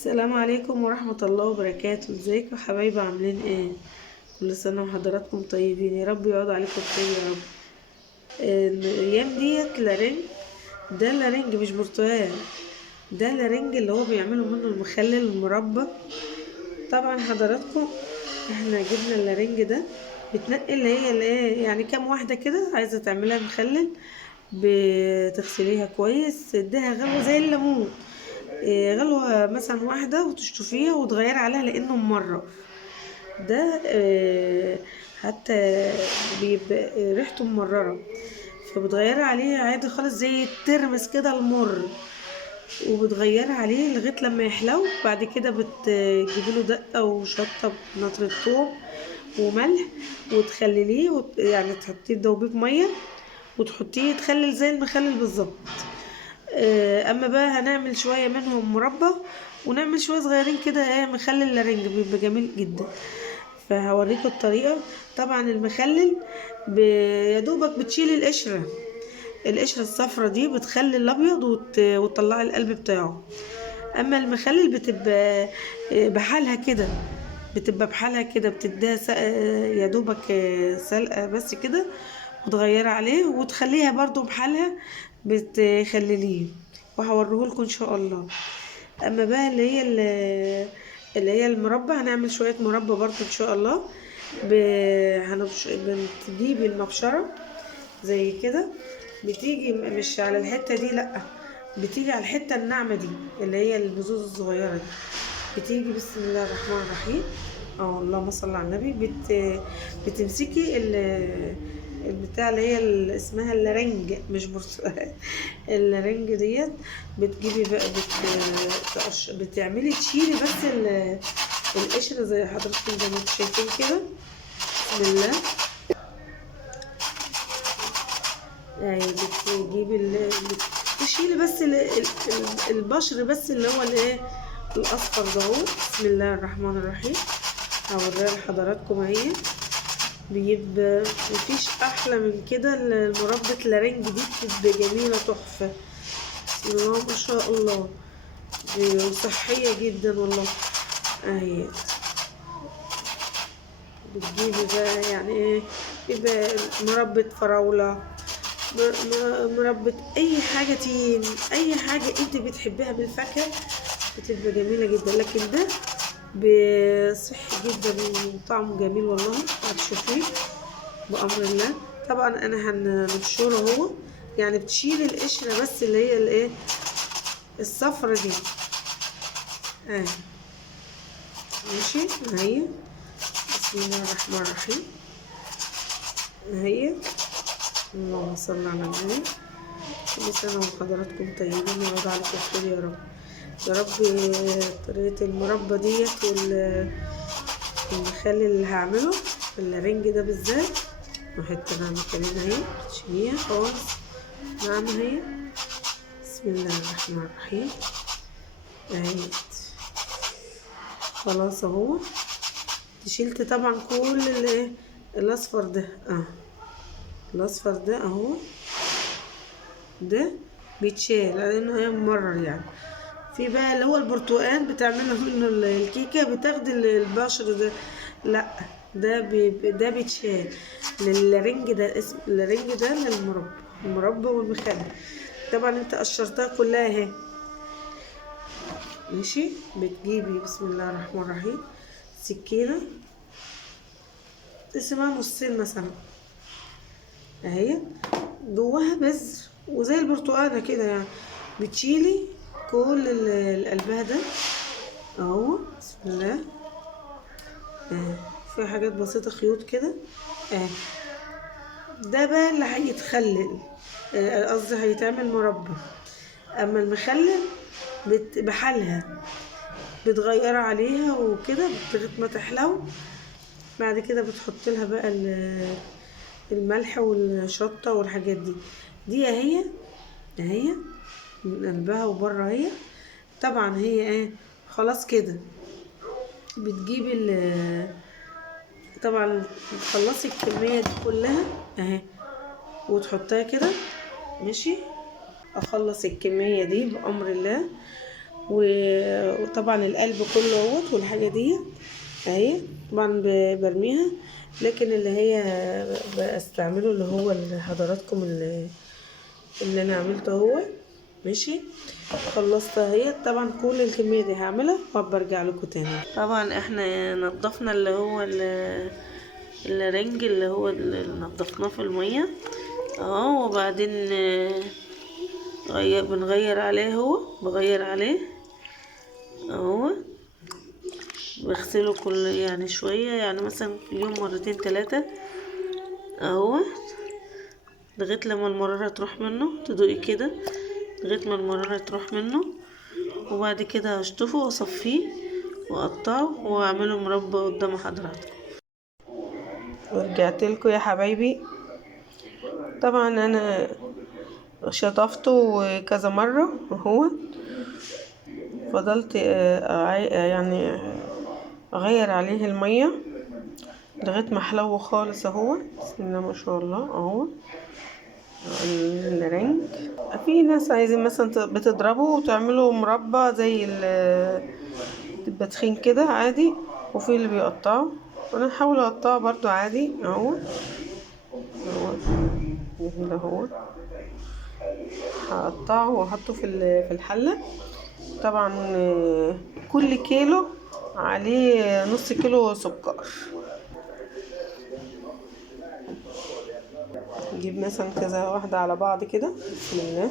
السلام عليكم ورحمة الله وبركاته. ازيكم يا حبايبي؟ عاملين ايه؟ كل سنة وحضراتكم طيبين، يا رب يقعد عليكم بخير يا رب. الايام ديت لارنج، ده لارنج مش برتقال، ده لارنج اللي هو بيعملوا منه المخلل المربى. طبعا حضراتكم احنا جبنا اللارنج ده، بتنقي اللي هي يعني كام واحدة كده عايزة تعملها مخلل، بتغسليها كويس، تديها غلوة زي الليمون، غلوة مثلا واحدة وتشطفيها وتغيري عليها لأنه ممرر. ده حتى بيبقى ريحته ممررة، فبتغيري عليه عادي خالص زي الترمس كده المر، وبتغيري عليه لغاية لما يحلو. بعد كده بتجيبي له دقة وشطة بنطرة ثوم وملح، وتخلليه يعني تحطيه تدوبيه بمية وتحطيه يتخلل زي المخلل بالظبط. اما بقى هنعمل شويه منهم مربى، ونعمل شويه صغيرين كده مخلل لارنج بيبقى جميل جدا. فهوريكم الطريقه. طبعا المخلل يا دوبك بتشيلي القشره الصفرا دي، بتخلي الابيض وتطلعي القلب بتاعه. اما المخلل بتبقى بحالها كده، بتبقى بحالها كده، بتديها يا دوبك سلقه بس كده، وتغيري عليه وتخليها برضو بحالها، بتخلليه وهوريهولكم ان شاء الله. اما بقى اللي هي المربى، هنعمل شويه مربى برضو ان شاء الله. بتجيبي المبشره زي كده، بتيجي مش على الحته دي، لا، بتيجي على الحته الناعمه دي اللي هي البذور الصغيره دي. بتيجي بسم الله الرحمن الرحيم، اللهم صل على النبي. بتمسكي البتاع اللي هي اسمها اللارنج مش برتقال اللارنج ديت. بتجيبي بقى بتعملي تشيلي بس القشرة زي حضراتكم زي ما انتم شايفين كده. بسم الله. يعني بتجيبي بتشيلي بس البشر بس اللي هو الايه الاصفر ده اهو. بسم الله الرحمن الرحيم. هوريها لحضراتكم اهي. بيبقى مفيش احلى من كده المربى لارنج دي، بتبقى جميله تحفه. بسم الله ما شاء الله، وصحيه جدا والله. اهي بتجيبي بقى يعني ايه، يبقى مربى فراوله، مربى اي حاجه تين، اي حاجه انت بتحبيها بالفاكهه بتبقى جميله جدا. لكن ده بصحي جدا وطعمه جميل والله، هتشوفيه بأمر الله. طبعا انا هنبشره هو، يعني بتشيل القشرة بس اللي هي الايه الصفرة دي. ماشي اهي. بسم الله الرحمن الرحيم. اهي. اللهم صل على النبي. كل سنة وحضراتكم طيبين ويعود عليكم بخير يا رب. يا رب طريقة المربى ديت والمخلل اللي هعمله في اللارنج ده بالذات، وحتة ناعمة كمان اهي تشيليها خالص ناعمة اهي. بسم الله الرحمن الرحيم. اهي خلاص اهو. شلت طبعا كل الاصفر ده، الاصفر ده اهو، ده بيتشال لانه هي ممرر يعني. في بقى اللي هو البرتقال بتعمله منه الكيكه، بتاخدي البشر ده، لا، ده بيتشال للرنج ده. اسم الرنج ده للمربى، المربى والمخلل. طبعا انت قشرتها كلها اهي. ماشي. بتجيبي بسم الله الرحمن الرحيم سكينه تقسمها نصين مثلا اهي، جواها بذر وزي البرتقانه كده يعني. بتشيلي كل القلبها ده اهو. بسم الله. في حاجات بسيطه خيوط كده ده بقى اللي هيتخلل، قصدي هيتعمل مربى. اما المخلل بحالها بتغير عليها وكده لغايه ما تحلو. بعد كده بتحط لها بقى الملح والشطه والحاجات دي اهي من قلبها وبره اهي. طبعا هي خلاص كده. بتجيبي طبعا بتخلصي الكميه دي كلها اهي وتحطها كده. ماشي. اخلص الكميه دي بامر الله، وطبعا القلب كله اهوت والحاجة دي اهي طبعا برميها، لكن اللي هي بستعمله اللي هو اللي حضراتكم اللي انا عملته هو ماشي. خلصت اهي، طبعا كل الكمية دي هعملها وبرجع لكم تاني. طبعا احنا نضفنا اللي هو الرنج اللي هو اللي نضفناه في المية اهو، وبعدين بنغير عليه، بغير عليه اهو، بغسله كل يعني شوية، يعني مثلا في اليوم مرتين 3 اهو، لغاية لما المرارة تروح منه، تدوقي كده لغاية ما المرارة تروح منه. وبعد كده هشطفه واصفيه واقطعه واعمله مربى قدام حضراتكم. ورجعت لكم يا حبايبي. طبعا انا شطفته كذا مرة اهو، فضلت يعني اغير عليه المية لغاية ما حلو خالص اهو. بسم الله ما شاء الله اهو الرنج. في ناس عايزين مثلا بتضربه وتعمله مربى زي تبقى تخين كده عادي، وفي اللي بيقطعه، وانا هحاول اقطعه برضو عادي اهو كده اهو. هقطعه واحطه في الحلة. طبعا كل كيلو عليه نص كيلو سكر. نجيب مثلا كذا واحدة على بعض كده بسم الله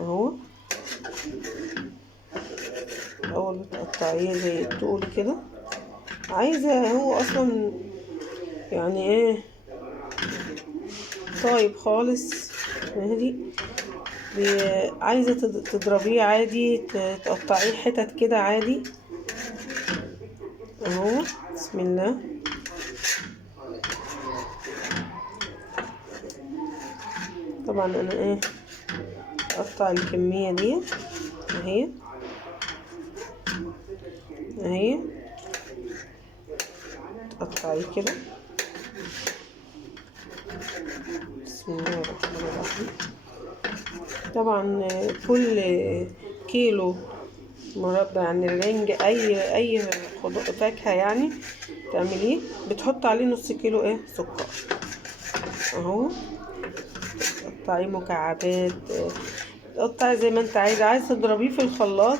اهو. اول بتقطعيه زي الطول كده، عايزة هو اصلا يعني ايه طيب خالص اهدي. عايزة تضربيه عادي، تقطعيه حتت كده عادي اهو. بسم الله طبعا انا ايه اقطع الكمية دي اهي اهي، تقطعيه كده بسم الله الرحمن الرحيم. طبعا كل كيلو مربى عن الرنج اي فاكهة يعني تعمليه بتحط عليه نص كيلو ايه سكر اهو. تقطعيه مكعبات، تقطعي زي ما انت عايزه تضربيه في الخلاط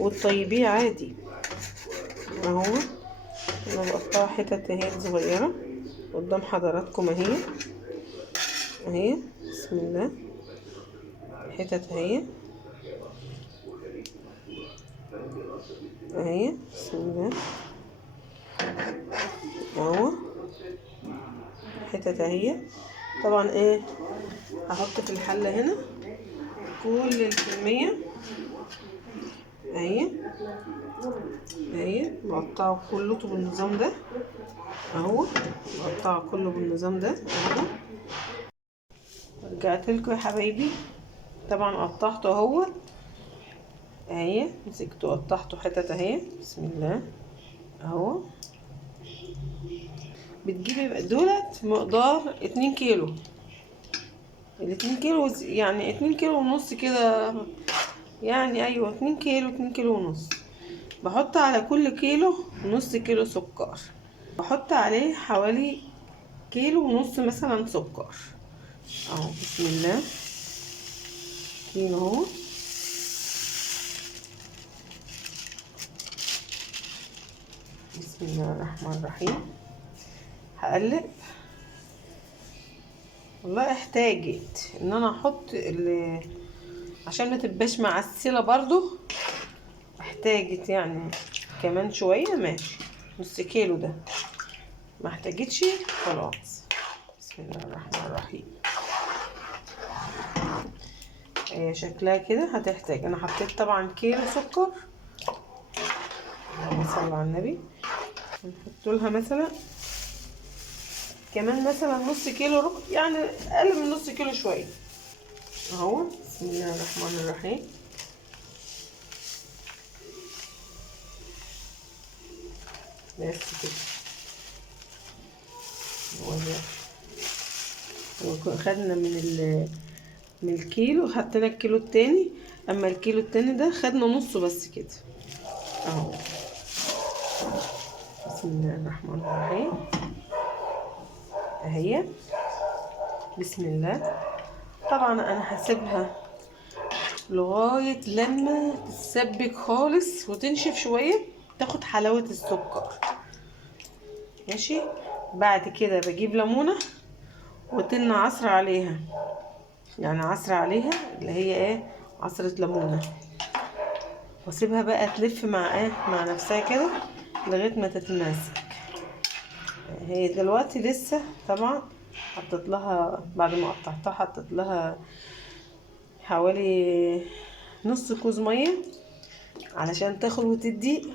وتطيبيه عادي اهو. انا بقطعه حتت اهي صغيره قدام حضراتكم اهي اهي. بسم الله حتت اهي اهي. بسم الله اهو حتت اهي. طبعا ايه هحط في الحله هنا كل الكميه اهي اهي. بقطعه كله بالنظام ده اهو، بقطعه كله بالنظام ده اهو. رجعت لكم يا حبايبي. طبعا قطعته اهو اهي، مسكته قطعته حتت اهي بسم الله اهو. بتجيبي دولت مقدار 2 كيلو، ال2 كيلو يعني 2 كيلو ونص كده يعني، ايوه 2 كيلو 2 كيلو ونص. بحط على كل كيلو نص كيلو سكر، بحط عليه حوالي كيلو ونص مثلا سكر اهو. بسم الله كيلو اهو. بسم الله الرحمن الرحيم. هقلب. والله احتاجت ان انا احط عشان ما تبقاش معسله برضو، احتاجت يعني كمان شويه ماشي. نص كيلو ده ما احتاجتش خلاص. بسم الله الرحمن الرحيم. شكلها كده هتحتاج. انا حطيت طبعا كيلو سكر، اللهم صل على النبي. نحط لها مثلا كمان مثلا نص كيلو ربع، يعني اقل من نص كيلو شويه اهو. بسم الله الرحمن الرحيم. بس كده خدنا من الكيلو، حطينا الكيلو التاني. اما الكيلو التاني ده خدنا نصه بس كده اهو. بسم الله الرحمن الرحيم اهي. بسم الله. طبعا انا هسيبها لغايه لما تتسبك خالص وتنشف شويه، تاخد حلاوه السكر. ماشي. بعد كده بجيب ليمونه وتن عصر عليها، يعني عصر عليها اللي هي ايه، عصرة ليمونه، واسيبها بقى تلف مع ايه، مع نفسها كده لغايه ما تتماسك. هي دلوقتي لسه طبعا حطيت لها بعد ما قطعتها، حطيت لها حوالي نص كوز ميه علشان تاخد وتدي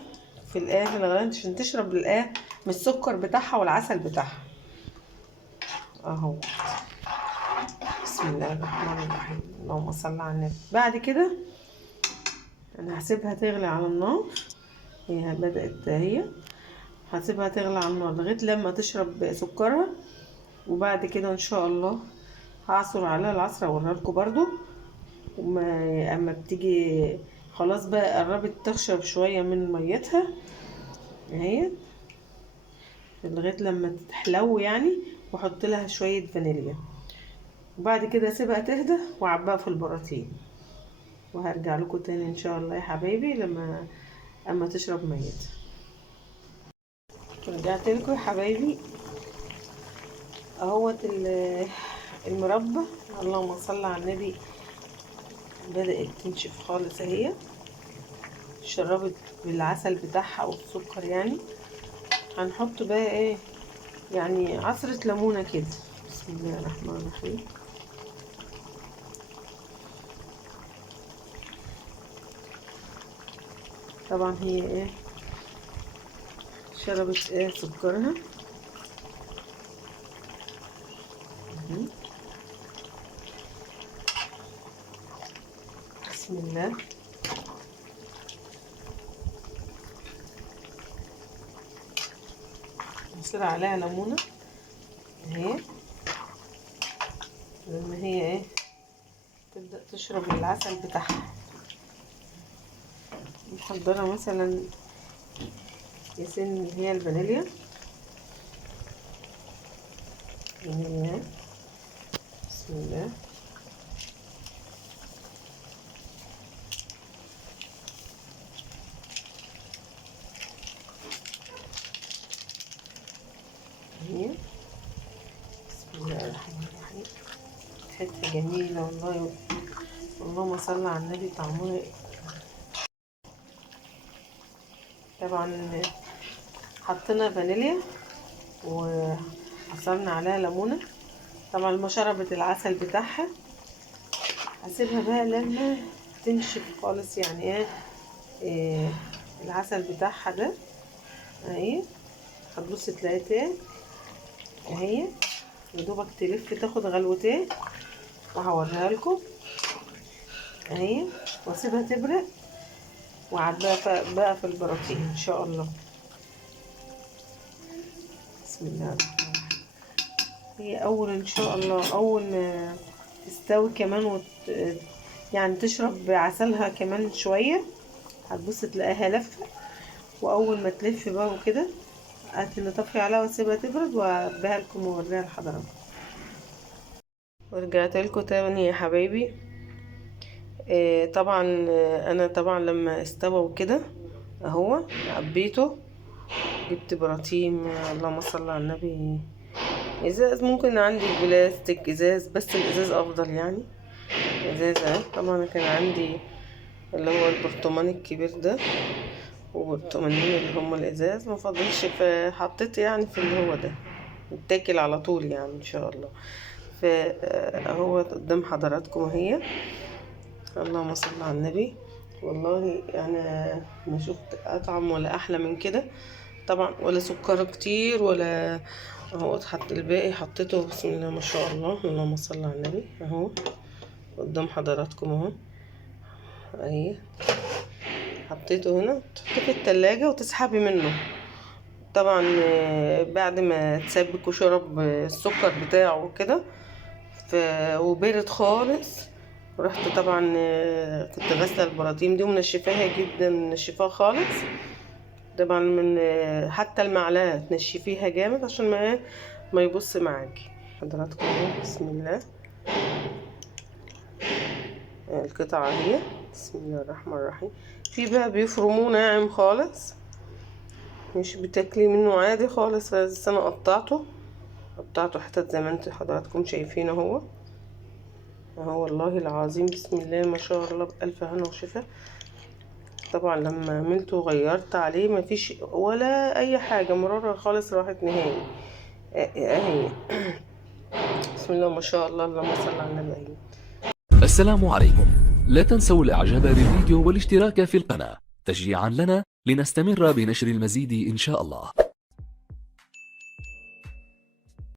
في الاخر لغايه عشان تشرب الايه من السكر بتاعها والعسل بتاعها اهو. بسم الله الرحمن الرحيم، اللهم صل على النبي. بعد كده انا هسيبها تغلي على النار، هي بدأت هي، هسيبها تغلي على النار لغايه لما تشرب سكرها. وبعد كده ان شاء الله هعصر عليها العصره اوريها لكم برضو. اما بتيجي خلاص بقى قربت تشرب شويه من ميتها اهي لغايه لما تحلو يعني، واحط لها شويه فانيليا. وبعد كده اسيبها تهدى واعبيها في البراطين، وهرجع لكم تاني ان شاء الله يا حبايبي اما تشرب ميتها. رجعت لكم يا حبايبي اهوت المربى، اللهم صل على النبي، بدأت تنشف خالص اهي، شربت بالعسل بتاعها او السكر يعني. هنحط بقى ايه، يعني عصرة ليمونة كده. بسم الله الرحمن الرحيم. طبعا هي ايه شربت ايه سكرها. بسم الله. نصير عليها ليمونة اهي لما هي ايه تبدأ تشرب العسل بتاعها. محضرة مثلا ياسين اللي هي الفانيليا فانيليا. بسم الله. اهي. بسم الله الرحمن الرحيم. حتة جميلة والله، اللهم صل على النبي. طعمها طبعا حطينا فانيليا وعصرنا عليها ليمونه. طبعا لما شربت العسل بتاعها هسيبها بقى لما تنشف خالص، يعني إيه العسل بتاعها ده اهي. هتبص تلاقيها اهي يا دوبك تلف تاخد غلوتين، وهوريها لكم اهي. واسيبها تبرد وعباها بقى في البراطين ان شاء الله. بسم الله الرحمن الرحيم. هي اول ان شاء الله اول ما تستوي كمان يعني تشرب عسلها كمان شويه، هتبص تلاقيها لفه. واول ما تلف بقى وكده نطفي عليها واسيبها تبرد وابيها لكم واوريها لحضراتكم. ورجعت لكم تاني يا حبايبي. طبعا انا طبعا لما استوى وكده اهو عبيته، جبت براطيم، اللهم صل على النبي، ازاز، ممكن عندي بلاستيك ازاز بس الازاز افضل يعني. ازازة طبعا كان عندي اللي هو البرطمان الكبير ده وبرطمانين اللي هما الازاز، مفضلش فحطيت يعني في اللي هو ده يتاكل على طول يعني ان شاء الله. فهو قدام حضراتكم اهي، اللهم صل على النبي. والله يعني ما شفت اطعم ولا احلى من كده طبعا، ولا سكر كتير ولا اهو. حط الباقي حطيته، بسم الله ما شاء الله، اللهم صل على النبي. اهو قدام حضراتكم اهو اهي. حطيته هنا، تحطيه في التلاجة وتسحبي منه طبعا بعد ما تسبك وشرب السكر بتاعه كده وبرد خالص. رحت طبعا كنت غاسله البراطيم دي ومنشفاها جدا، منشفاها خالص طبعا، من حتى المعلقه تنشفيها جامد عشان ما يبص معاكي حضراتكم اهو. بسم الله، القطعه اهي. بسم الله الرحمن الرحيم. في بقى بيفرموه ناعم خالص، مش بتاكلي منه عادي خالص، بس انا قطعته حتت زي ما انتوا حضراتكم شايفين اهو والله العظيم. بسم الله ما شاء الله، بألف هنا وشفا. طبعا لما عملته وغيرت عليه مفيش ولا اي حاجة مرارة خالص، راحت نهائي اهي. بسم الله ما شاء الله، اللهم صل على النبي. اهي. السلام عليكم، لا تنسوا الاعجاب بالفيديو والاشتراك في القناة تشجيعا لنا لنستمر بنشر المزيد ان شاء الله.